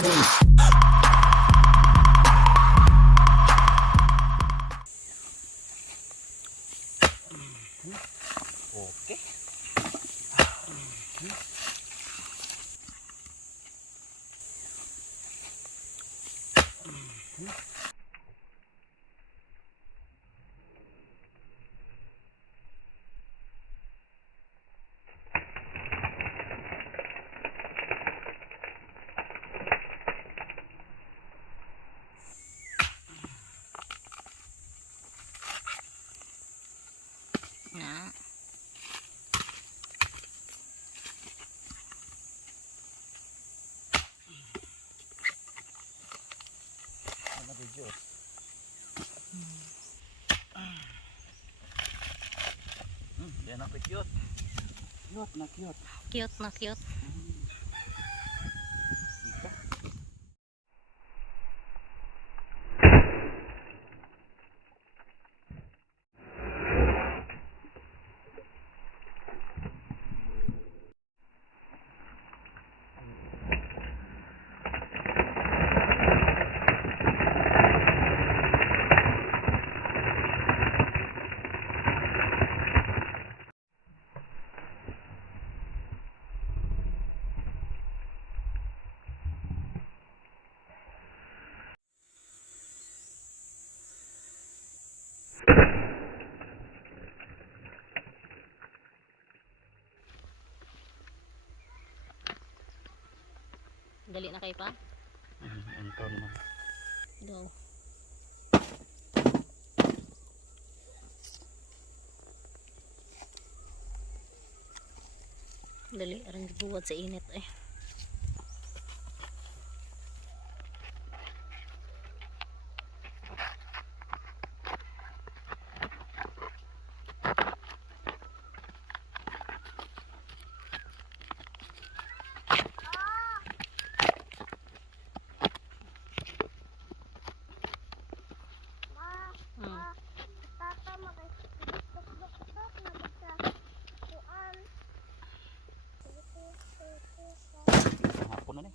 Mm-hmm. Na. Hmm. Cute na cute. Cute na cute. Dali na kay pa. Hmm, Anton mo. Daw. Dali, arang buwad sa init eh. このね